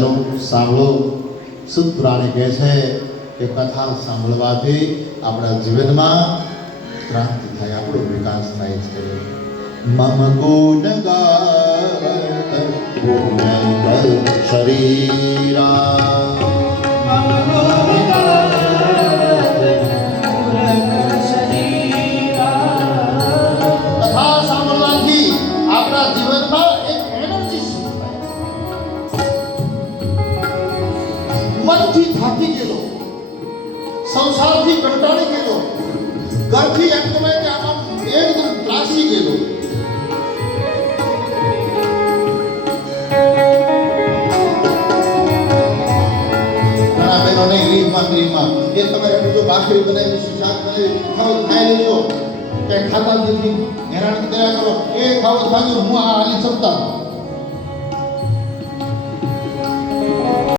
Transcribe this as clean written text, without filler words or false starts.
સજ્જનો સાંભળો. સુત પુરાણી કહે છે કે કથા સાંભળવાથી આપણા જીવનમાં ક્રાંતિ થાય, આપણો વિકાસ થાય છે. મમ ગુણ ગાત ગુણ શરીરા કથા સાંભળવાથી આપણા જીવનમાં એક એનર્જી શરૂ થાય. મનથી થાકી ગયેલો, સંસારથી કંટાળી ગયેલો, ઘરથી એમ કહેવાય કે આમાં એકદમ ત્રાસી ગયેલો, ઘણા બહેનોને ગૃહમાં એ તમારે બધું ભાખરી બનાવી, શાક બનાવી ખાવ ખાઈ લેજો, કે ખાતા નથી હેરાન કર્યા કરો, એ ખાવ ખાજો હું આ હાલી શકતા